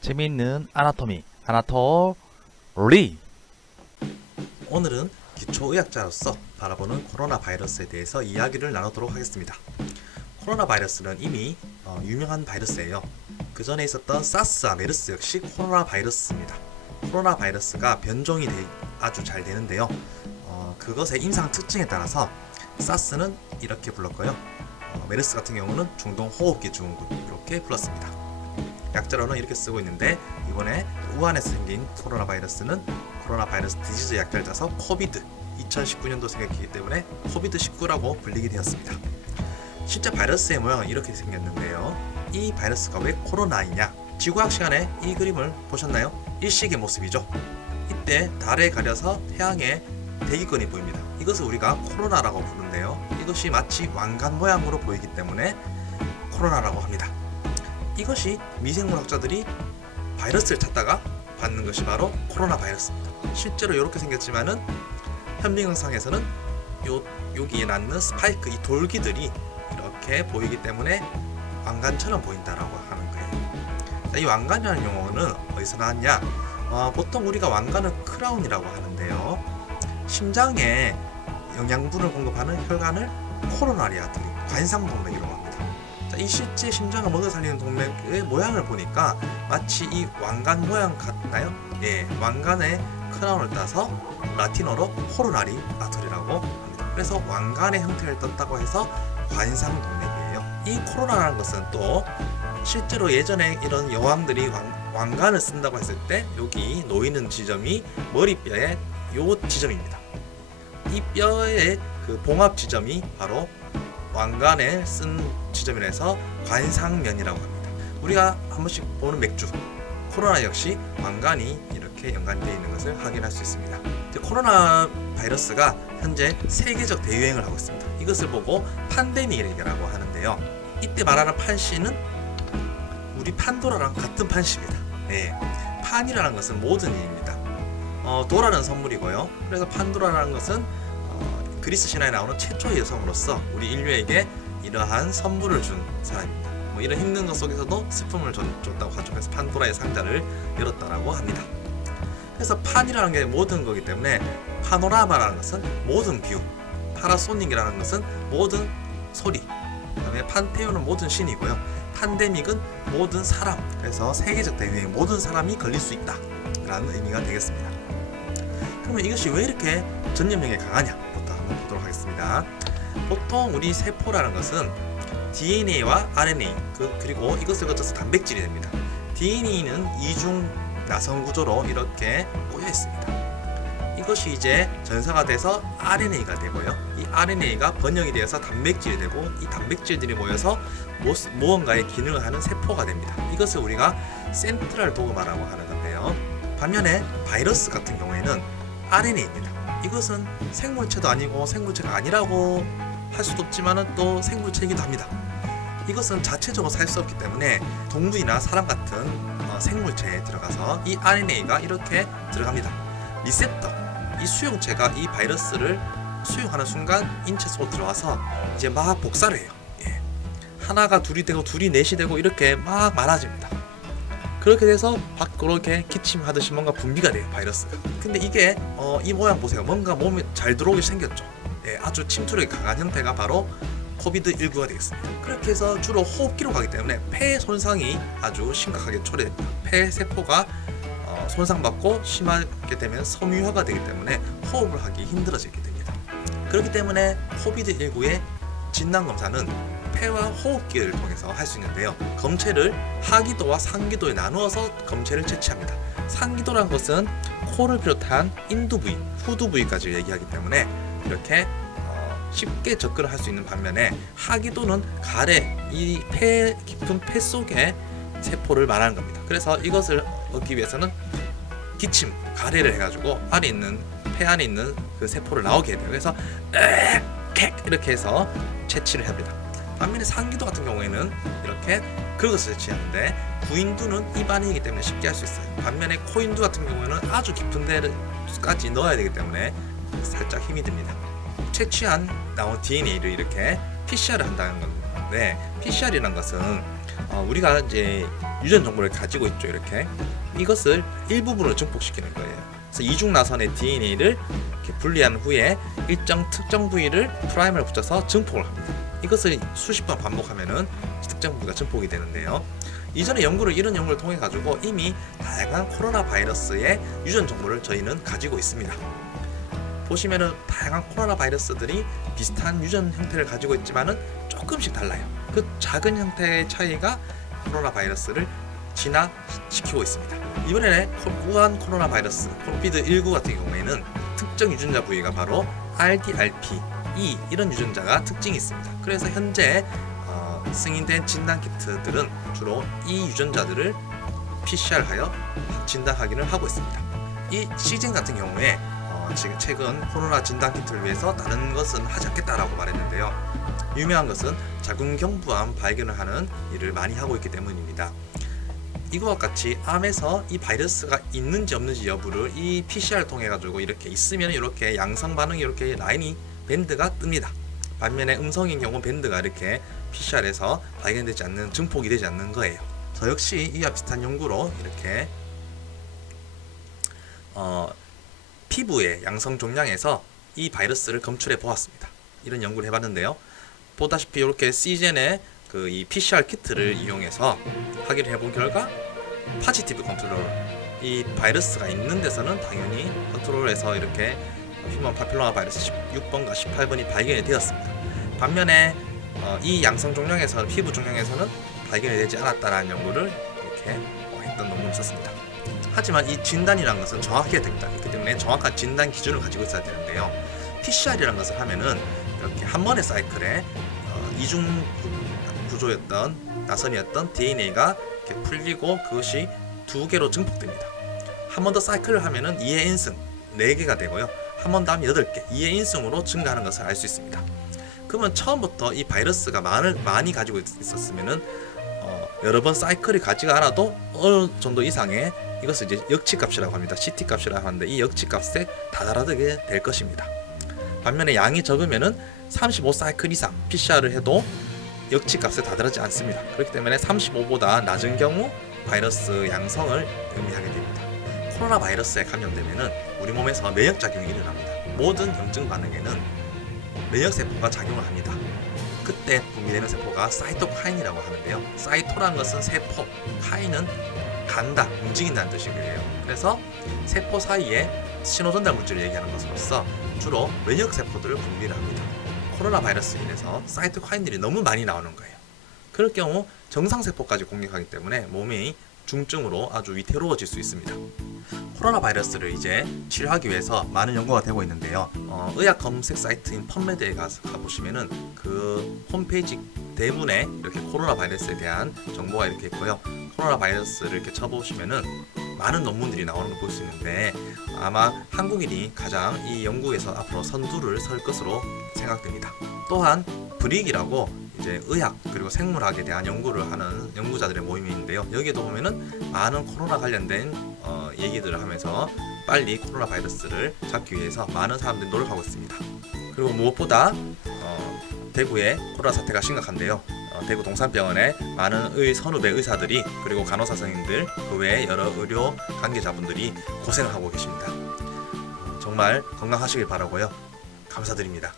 재미있는 아나토미 아나토리. 오늘은 기초의학자로서 바라보는 코로나 바이러스에 대해서 이야기를 나누도록 하겠습니다. 코로나 바이러스는 이미 유명한 바이러스예요. 그 전에 있었던 사스와 메르스 역시 코로나 바이러스입니다. 코로나 바이러스가 변종이 아주 잘 되는데요. 그것의 임상 특징에 따라서 사스는 이렇게 불렀고요. 메르스 같은 경우는 중동호흡기 증후군 이렇게 불렀습니다. 약자로는 이렇게 쓰고 있는데, 이번에 우한에서 생긴 코로나 바이러스는 코로나 바이러스 디지즈 약자를 짜서 코비드, 2019년도 생겼기 때문에 코비드19라고 불리게 되었습니다. 실제 바이러스의 모양은 이렇게 생겼는데요. 이 바이러스가 왜 코로나이냐? 지구학 시간에 이 그림을 보셨나요? 일식의 모습이죠. 이때 달에 가려서 태양에 대기권이 보입니다. 이것을 우리가 코로나라고 부르는데요. 이것이 마치 왕관 모양으로 보이기 때문에 코로나라고 합니다. 이것이 미생물학자들이 바이러스를 찾다가 받는 것이 바로 코로나 바이러스입니다. 실제로 이렇게 생겼지만은 현미경상에서는 여기에 낳는 스파이크, 이 돌기들이 이렇게 보이기 때문에 왕관처럼 보인다라고 하는 거예요. 이 왕관이라는 용어는 어디서 나왔냐? 보통 우리가 왕관을 크라운이라고 하는데요. 심장에 영양분을 공급하는 혈관을 코로나리 아트리, 관상동맥이라고 합니다. 이 실제 심장을 먹여 살리는 동맥의 모양을 보니까 마치 이 왕관 모양 같나요? 예, 왕관에 크라운을 따서 라틴어로 코로나리 아터리라고 합니다. 그래서 왕관의 형태를 떴다고 해서 관상동맥이에요. 이 코로나라는 것은 또 실제로 예전에 이런 여왕들이 왕관을 쓴다고 했을 때 여기 놓이는 지점이 머리뼈의 요 지점입니다. 이 뼈의 그 봉합 지점이 바로 왕관에 쓴 지점이라서 관상면이라고 합니다. 우리가 한 번씩 보는 맥주, 코로나 역시 왕관이 이렇게 연관되어 있는 것을 확인할 수 있습니다. 코로나 바이러스가 현재 세계적 대유행을 하고 있습니다. 이것을 보고 판데믹이라고 하는데요. 이때 말하는 판씨는 우리 판도라랑 같은 판씨입니다. 네, 판이라는 것은 모든 일입니다. 도라는 선물이고요. 그래서 판도라라는 것은 그리스 신화에 나오는 최초의 여성으로서 우리 인류에게 이러한 선물을 준 사람입니다. 이런 힘든 것 속에서도 스품을 줬다고 하죠. 그래서 판도라의 상자를 열었다라고 합니다. 그래서 판이라는 게 모든 거기 때문에 파노라마라는 것은 모든 뷰, 파라소닉이라는 것은 모든 소리, 그다음에 판테온은 모든 신이고요. 판데믹은 모든 사람, 그래서 세계적 대유행, 모든 사람이 걸릴 수 있다 라는 의미가 되겠습니다. 그러면 이것이 왜 이렇게 전염력이 강하냐부터 한번 보도록 하겠습니다. 보통 우리 세포라는 것은 DNA와 RNA 그리고 이것을 거쳐서 단백질이 됩니다. DNA는 이중 나선 구조로 이렇게 꼬여 있습니다. 이것이 이제 전사가 돼서 RNA가 되고요. 이 RNA가 번역이 되어서 단백질이 되고, 이 단백질들이 모여서 무언가의 기능을 하는 세포가 됩니다. 이것을 우리가 센트럴 도그마라고 하는 건데요. 반면에 바이러스 같은 경우에는 RNA입니다. 이것은 생물체도 아니고 생물체가 아니라고 할 수도 없지만은 또 생물체이기도 합니다. 이것은 자체적으로 살 수 없기 때문에 동물이나 사람 같은 생물체에 들어가서 이 RNA가 이렇게 들어갑니다. 리셉터, 이 수용체가 이 바이러스를 수용하는 순간 인체 속으로 들어와서 이제 막 복사를 해요. 예. 하나가 둘이 되고 둘이 넷이 되고 이렇게 막 많아집니다. 그렇게 돼서 밖으로 이렇게 기침하듯이 뭔가 분비가 돼요, 바이러스가. 근데 이게 이 모양 보세요. 뭔가 몸에 잘 들어오게 생겼죠. 예, 아주 침투력이 강한 형태가 바로 코비드19가 되겠습니다. 그렇게 해서 주로 호흡기로 가기 때문에 폐 손상이 아주 심각하게 초래됩니다. 폐 세포가 손상받고 심하게 되면 섬유화가 되기 때문에 호흡을 하기 힘들어지게 됩니다. 그렇기 때문에 코비드19의 진단검사는 폐와 호흡기를 통해서 할 수 있는데요. 검체를 하기도와 상기도에 나누어서 검체를 채취합니다. 상기도란 것은 코를 비롯한 인두 부위, 후두 부위까지 얘기하기 때문에 이렇게 쉽게 접근을 할 수 있는 반면에 하기도는 가래, 이 폐 깊은 폐 속의 세포를 말하는 겁니다. 그래서 이것을 얻기 위해서는 기침, 가래를 해가지고 폐 안에 있는 그 세포를 나오게 해야 돼요. 그래서 이렇게 해서 채취를 합니다. 반면에 상기도 같은 경우에는 이렇게 그것을 채취하는데, 구인두는 입안이기 때문에 쉽게 할 수 있어요. 반면에 코인두 같은 경우에는 아주 깊은 데까지 넣어야 되기 때문에 살짝 힘이 듭니다. 채취한 나온 DNA를 이렇게 PCR을 한다는 건데, PCR이라는 것은 우리가 이제 유전 정보를 가지고 있죠. 이렇게 이것을 일부분으로 증폭시키는 거예요. 그래서 이중 나선의 DNA를 이렇게 분리한 후에 일정 특정 부위를 프라임을 붙여서 증폭을 합니다. 이것을 수십 번 반복하면은 특정 부위가 증폭이 되는데요. 이전에 이런 연구를 통해 가지고 이미 다양한 코로나 바이러스의 유전 정보를 저희는 가지고 있습니다. 보시면은 다양한 코로나 바이러스들이 비슷한 유전 형태를 가지고 있지만은 조금씩 달라요. 그 작은 형태의 차이가 코로나 바이러스를 진화시키고 있습니다. 이번에 우한 코로나 바이러스 코비드19 같은 경우에는 특정 유전자 부위가 바로 RDRP, 이런 유전자가 특징이 있습니다. 그래서 현재 승인된 진단 키트들은 주로 이 유전자들을 PCR하여 진단 확인을 하고 있습니다. 이 시즌 같은 경우에 지금 최근 코로나 진단 키트를 위해서 다른 것은 하지 않겠다라고 말했는데요. 유명한 것은 자궁경부암 발견을 하는 일을 많이 하고 있기 때문입니다. 이거와 같이 암에서 이 바이러스가 있는지 없는지 여부를 이 PCR 통해 가지고 이렇게 있으면 이렇게 양성 반응이 이렇게 라인이 밴드가 뜹니다. 반면에 음성인 경우 밴드가 이렇게 PCR에서 발견되지 않는, 증폭이 되지 않는 거예요. 저 역시 이와 비슷한 연구로 이렇게 피부의 양성 종양에서 이 바이러스를 검출해 보았습니다. 이런 연구를 해봤는데요. 보다시피 이렇게 시젠의 이 PCR 키트를 이용해서 확인을 해본 결과 파지티브 컨트롤, 이 바이러스가 있는 데서는 당연히 컨트롤에서 이렇게 휴먼 파필로마 바이러스 16번과 18번이 발견이 되었습니다. 반면에 이 양성 종양에서 피부 종양에서는 발견이 되지 않았다라는 연구를 이렇게 했던 논문을 썼습니다. 하지만 이 진단이라는 것은 정확해야 됩니다. 그렇기 때문에 정확한 진단 기준을 가지고 있어야 되는데요. PCR이라는 것을 하면은 이렇게 한 번의 사이클에 이중 구조였던 나선이었던 DNA가 이렇게 풀리고 그것이 2개로 증폭됩니다. 한 번 더 사이클을 하면은 2의 인승 4개가 되고요. 한 번 더 하면 8개, 2의 인승으로 증가하는 것을 알 수 있습니다. 그러면 처음부터 이 바이러스가 많이 가지고 있었으면은 여러 번 사이클이 가지가 않아도 어느 정도 이상의 이것을 이제 역치값이라고 합니다. CT 값이라고 하는데 이 역치값에 다다르게 될 것입니다. 반면에 양이 적으면은 35사이클 이상 PCR을 해도 역치값에 다다르지 않습니다. 그렇기 때문에 35보다 낮은 경우 바이러스 양성을 의미하게 됩니다. 코로나 바이러스에 감염되면은 우리 몸에서 면역작용이 일어납니다. 모든 염증 반응에는 면역세포가 작용을 합니다. 그때 분비되는 세포가 사이토카인이라고 하는데요. 사이토라는 것은 세포, 카인은 간다, 움직인다는 뜻이에요. 그래서 세포 사이에 신호전달 물질을 얘기하는 것으로서 주로 면역세포들을 분비를 합니다. 코로나 바이러스로 인해서 사이토카인들이 너무 많이 나오는 거예요. 그럴 경우 정상세포까지 공격하기 때문에 몸이 중증으로 아주 위태로워질 수 있습니다. 코로나 바이러스를 이제 치료하기 위해서 많은 연구가 되고 있는데요. 의학 검색 사이트인 펀메드에 가보시면은 그 홈페이지 대문에 이렇게 코로나 바이러스에 대한 정보가 이렇게 있고요. 코로나 바이러스를 이렇게 쳐보시면은 많은 논문들이 나오는 걸 볼 수 있는데 아마 한국인이 가장 이 연구에서 앞으로 선두를 설 것으로 생각됩니다. 또한 브릭이라고 이제 의학 그리고 생물학에 대한 연구를 하는 연구자들의 모임이 있는데요. 여기에도 보면은 많은 코로나 관련된 얘기들을 하면서 빨리 코로나 바이러스를 잡기 위해서 많은 사람들이 노력하고 있습니다. 그리고 무엇보다 대구의 코로나 사태가 심각한데요. 대구 동산병원에 많은 선후배 의사들이 그리고 간호사 선생님들 그 외에 여러 의료 관계자분들이 고생을 하고 계십니다. 정말 건강하시길 바라고요. 감사드립니다.